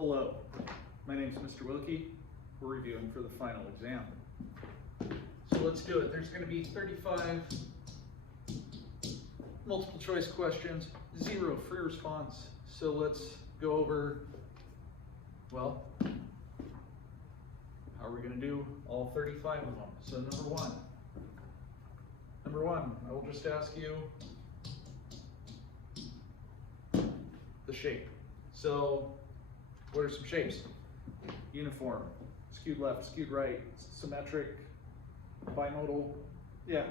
Hello, my name is Mr. Wilke. We're reviewing for the final exam. So let's do it. There's going to be 35 multiple choice questions, 0 free response. So let's go over, well, how are we going to do all 35 of them? So number one, I will just ask you the shape. So what are some shapes? Uniform, skewed left, skewed right, symmetric, bimodal. Yeah,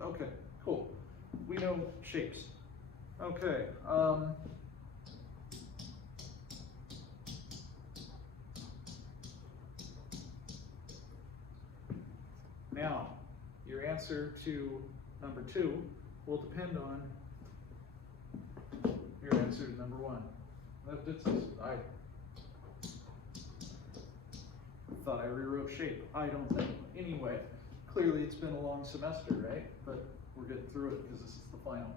okay, cool. We know shapes. Okay, now your answer to number 2 will depend on your answer to number 1. I thought I rewrote shape. I don't think. Anyway, clearly it's been a long semester, right? But we're getting through it because this is the final.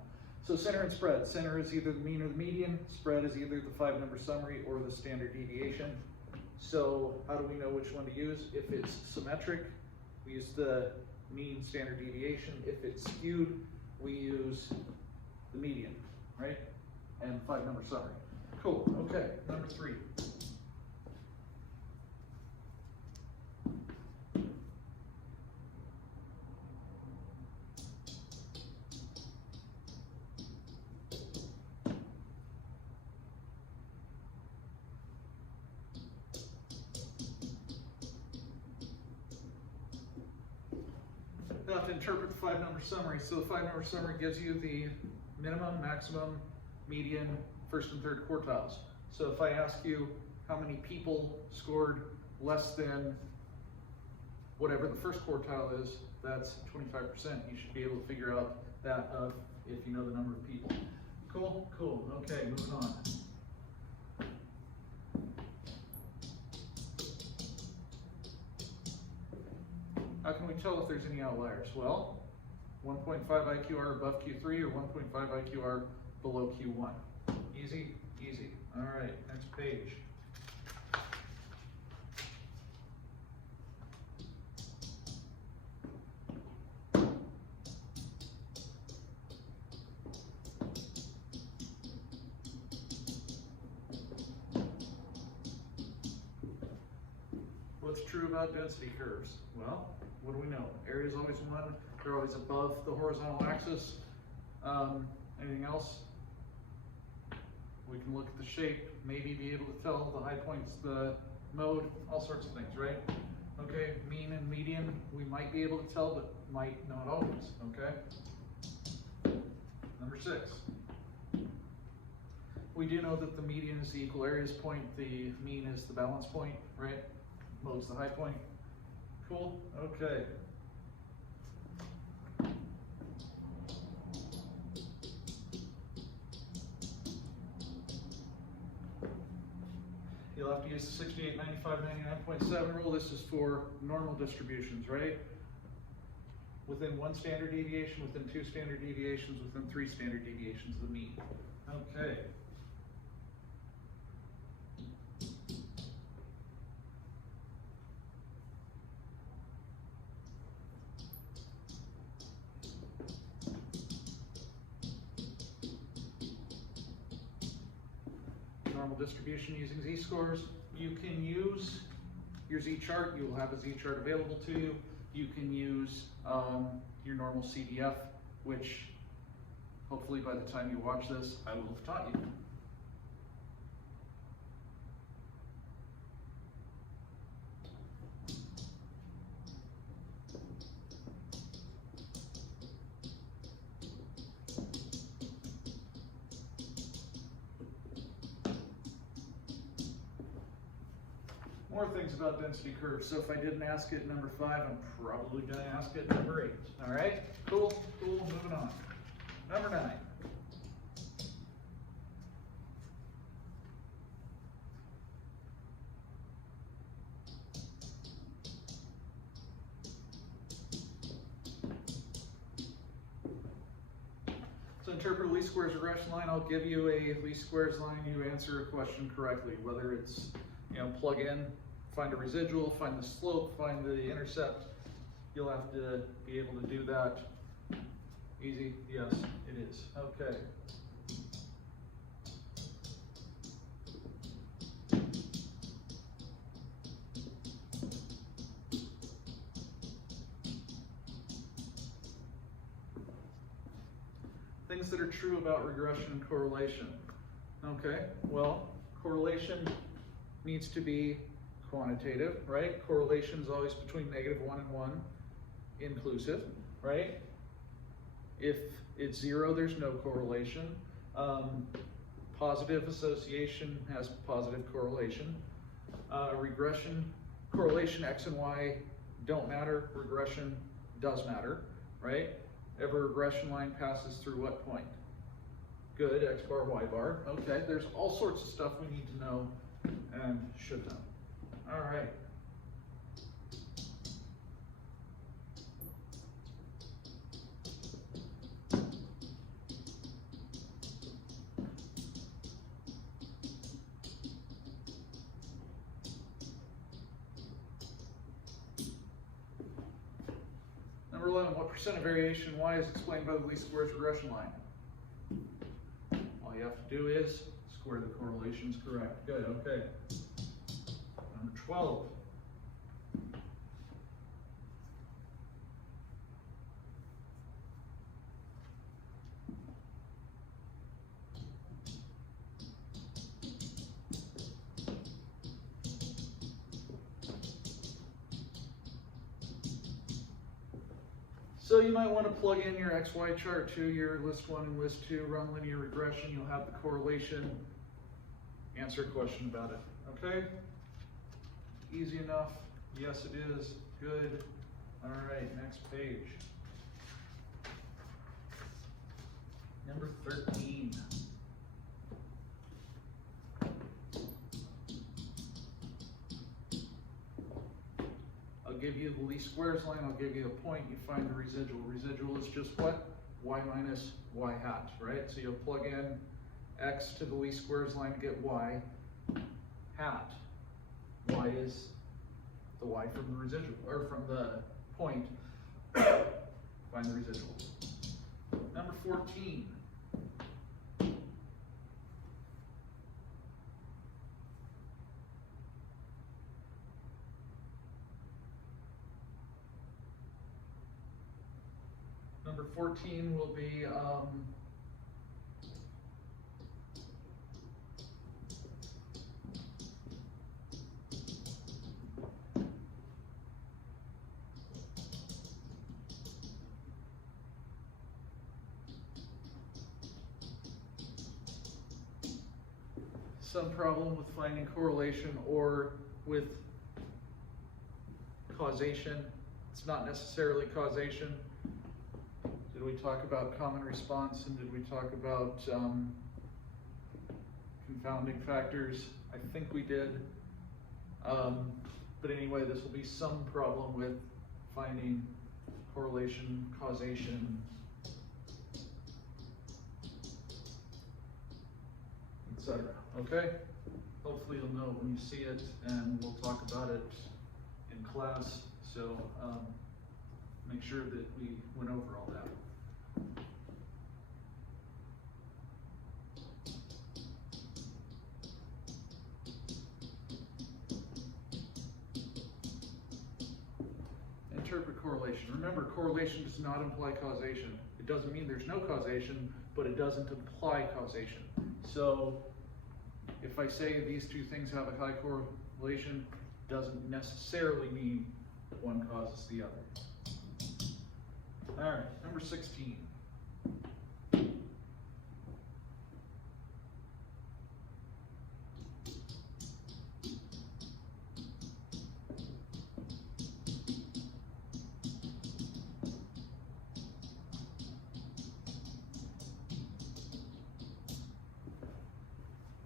So center and spread. Center is either the mean or the median. Spread is either the 5-number summary or the standard deviation. So how do we know which one to use? If it's symmetric, we use the mean standard deviation. If it's skewed, we use the median, right? And 5-number summary. Cool, okay, number 3. You have to interpret the 5-number summary. So the 5-number summary gives you the minimum, maximum, median, first and third quartiles. So if I ask you how many people scored less than whatever the first quartile is, that's 25%. You should be able to figure out that if you know the number of people. Cool, cool. Okay, moving on. How can we tell if there's any outliers? Well, 1.5 IQR above Q3 or 1.5 IQR below Q1. Easy, easy. All right, next page. What's true about density curves? Well, what do we know? Area is always 1. They're always above the horizontal axis. Anything else? We can look at the shape, maybe be able to tell the high points, the mode, all sorts of things, right? Okay, mean and median, we might be able to tell, but might not always, okay? Number 6. We do know that the median is the equal areas point, the mean is the balance point, right? Mode's the high point. Cool, okay. You'll have to use the 68, 95, 99.7 rule. This is for normal distributions, right? Within 1 standard deviation, within 2 standard deviations, within 3 standard deviations of the mean. Okay. Normal distribution using z-scores. You can use your z-chart. You will have a z-chart available to you. You can use your normal CDF, which hopefully by the time you watch this, I will have taught you. More things about density curves. So if I didn't ask it at number 5, I'm probably going to ask it at number 8. All right? Cool, cool, moving on. Number 9. interpret a least squares regression line, I'll give you a least squares line, you answer a question correctly, whether it's, plug in, find a residual, find the slope, find the intercept. You'll have to be able to do that. Easy? Yes, it is. Okay. Things that are true about regression and correlation. Okay, well, correlation needs to be quantitative, right? Correlation is always between -1 and 1, inclusive, right? If it's 0, there's no correlation. Positive association has positive correlation. Regression, correlation, X and Y don't matter. Regression does matter, right? Every regression line passes through what point? Good, X bar, Y bar. Okay, there's all sorts of stuff we need to know and should know. All right. Number 11, what percent of variation in Y is explained by the least squares regression line? All you have to do is square the correlations correct. Good, okay. Number 12. So you might want to plug in your XY chart to your list 1 and list 2, run linear regression, you'll have the correlation, answer a question about it, okay? Easy enough, yes it is, good. All right, next page. Number 13. I'll give you the least squares line, I'll give you a point, you find the residual. Residual is just what? Y minus Y hat, right? So you'll plug in X to the least squares line to get Y hat. Y is the Y from the residual, or from the point. Find the residual. Number 14. Number 14 will be some problem with finding correlation or with causation. It's not necessarily causation. Did we talk about common response and did we talk about confounding factors? I think we did. But anyway, this will be some problem with finding correlation, causation, etc. Okay? Hopefully you'll know when you see it, and we'll talk about it in class. So make sure that we went over all that. Interpret correlation. Remember, correlation does not imply causation. It doesn't mean there's no causation, but it doesn't imply causation. So if I say these two things have a high correlation, doesn't necessarily mean one causes the other. All right, number 16.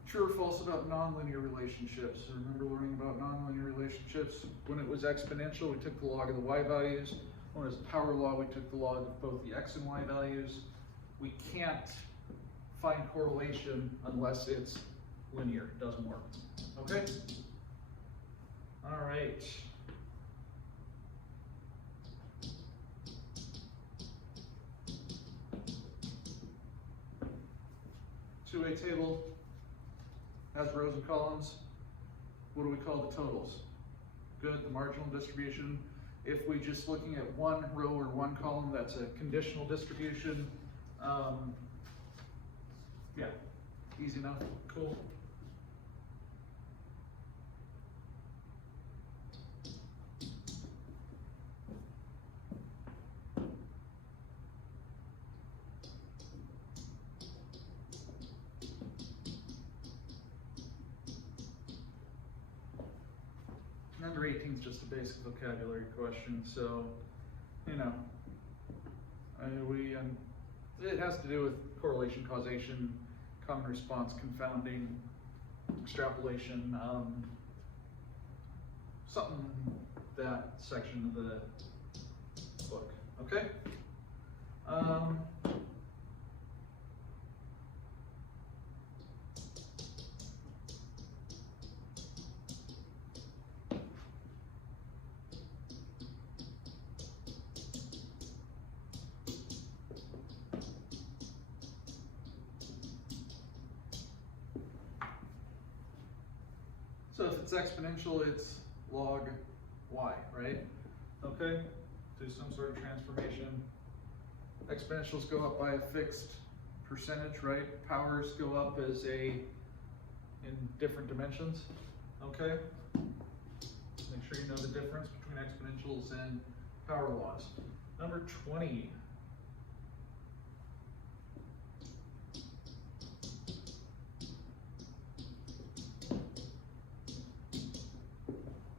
True or false about nonlinear relationships? So remember learning about nonlinear relationships? When it was exponential, we took the log of the y values. When it was power law, we took the log of both the x and y values. We can't find correlation unless it's linear, it doesn't work, okay? All right. Two-way table has rows and columns. What do we call the totals? Good, the marginal distribution. If we just looking at one row or one column, that's a conditional distribution. Yeah, easy enough, cool. Number 18 is just a basic vocabulary question, so, you know, it has to do with correlation, causation, common response, confounding, extrapolation, something that section of the book, okay? So if it's exponential, it's log y, right? Okay, do some sort of transformation. Exponentials go up by a fixed percentage, right? Powers go up as in different dimensions, okay? Make sure you know the difference between exponentials and power laws. Number 20.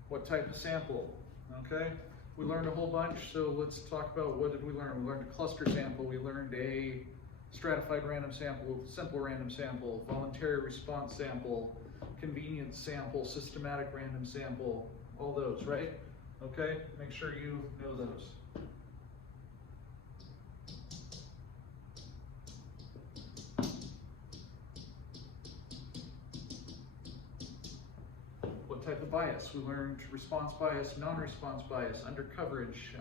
What type of sample, okay? We learned a whole bunch, so let's talk about what did we learn. We learned a cluster sample, we learned a stratified random sample, simple random sample, voluntary response sample, convenience sample, systematic random sample, all those, right? Okay, make sure you know those. Type of bias. We learned response bias, non-response bias, under coverage,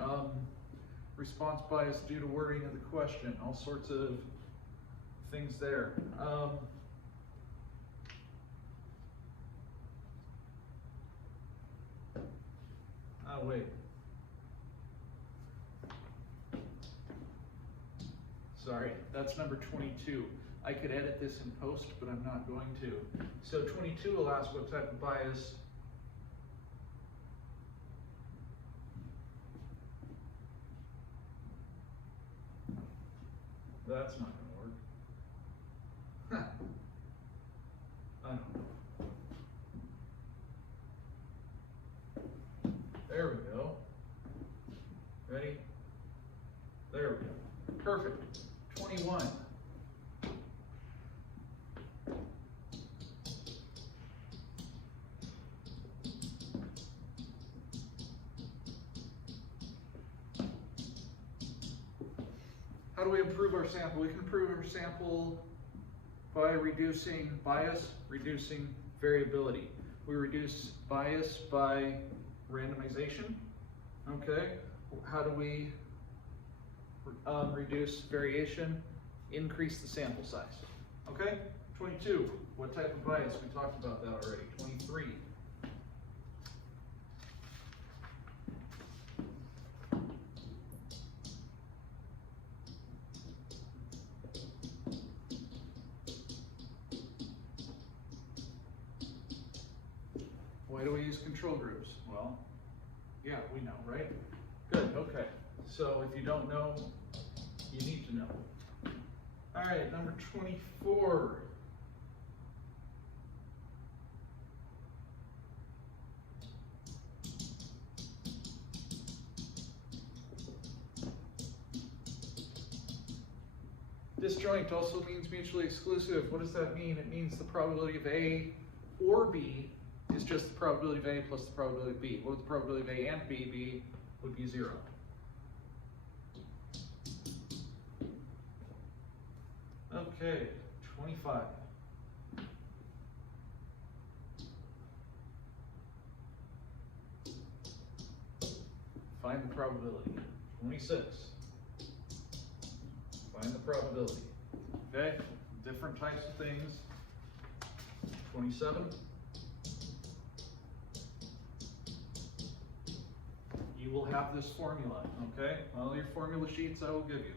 response bias due to wording of the question, all sorts of things there. Oh wait. Sorry, that's number 22. I could edit this in post, but I'm not going to. So 22 will ask what type of bias that's not going to work. Huh. I don't know. There we go. Ready? There we go. Perfect. 21. How do we improve our sample? We can improve our sample by reducing bias, reducing variability. We reduce bias by randomization, okay? How do we reduce variation? Increase the sample size, okay? 22, what type of bias? We talked about that already. 23. Why do we use control groups? Well, yeah, we know, right? Good, okay. So if you don't know, you need to know. All right, number 24. Disjoint also means mutually exclusive. What does that mean? It means the probability of A or B is just the probability of A plus the probability of B. What would the probability of A and B be? Would be 0. Okay, 25. Find the probability. 26. Find the probability. Okay, different types of things. 27. You will have this formula, okay? All your formula sheets I will give you.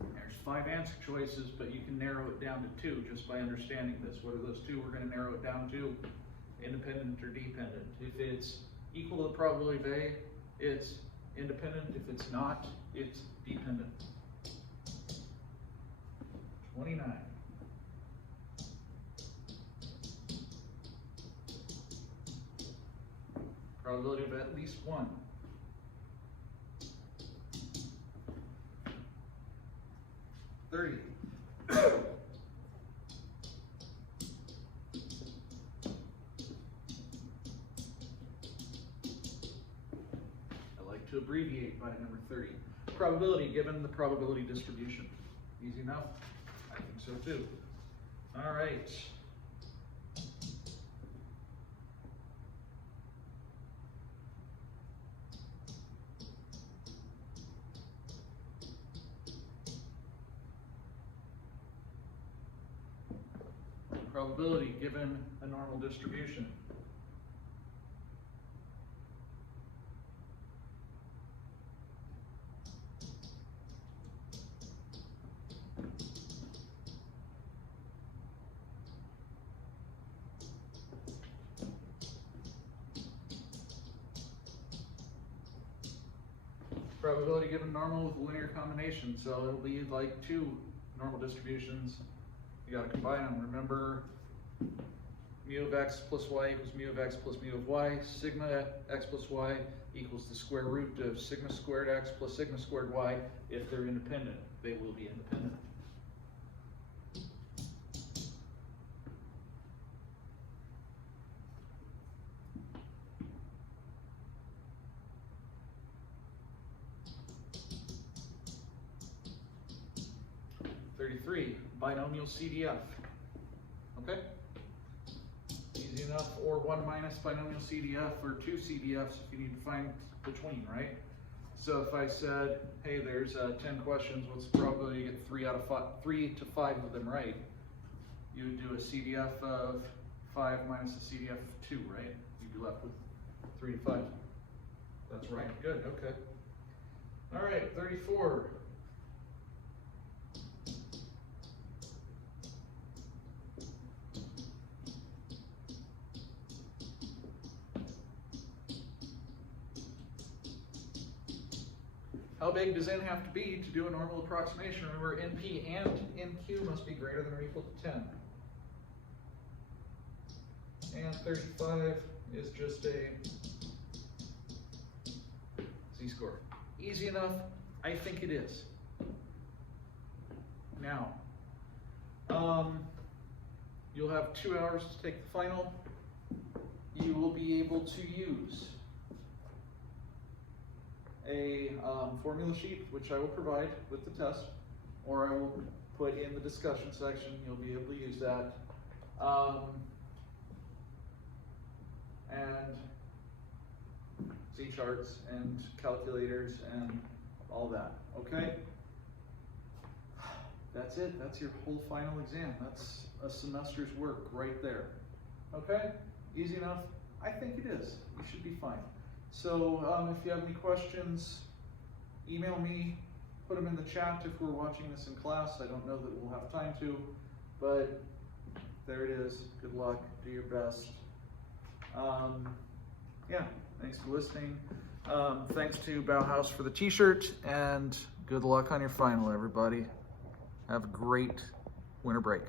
There's 5 answer choices, but you can narrow it down to 2 just by understanding this. What are those 2 we're going to narrow it down to? Independent or dependent. If it's equal to the probability of A, it's independent. If it's not, it's dependent. 29. Probability of at least 1. 30. To abbreviate by number 30. Probability given the probability distribution. Easy enough? I think so too. All right. Probability given a normal distribution. Probability given normal with linear combination, so it'll be like 2 normal distributions. You got to combine them. Remember, mu of x plus y equals mu of x plus mu of y. Sigma x plus y equals the square root of sigma squared x plus sigma squared y. If they're independent, they will be independent. Binomial CDF. Okay? Easy enough. Or 1 minus binomial CDF, or 2 CDFs if you need to find between, right? So if I said, hey, there's 10 questions, what's the probability you get 3 to 5 of them right? You would do a CDF of 5 minus a CDF of 2, right? You'd be left with 3 to 5. That's right. Good. Okay. All right. 34. How big does n have to be to do a normal approximation? Remember, NP and NQ must be greater than or equal to 10. And 35 is just a z-score. Easy enough? I think it is. Now, you'll have 2 hours to take the final. You will be able to use a formula sheet, which I will provide with the test, or I will put in the discussion section. You'll be able to use that. And Z-charts and calculators and all that, okay? That's it. That's your whole final exam. That's a semester's work right there. Okay? Easy enough? I think it is. You should be fine. So if you have any questions, email me, put them in the chat if we're watching this in class. I don't know that we'll have time to, but there it is. Good luck. Do your best. Yeah, thanks for listening. Thanks to Bauhaus for the t-shirt, and good luck on your final, everybody. Have a great winter break.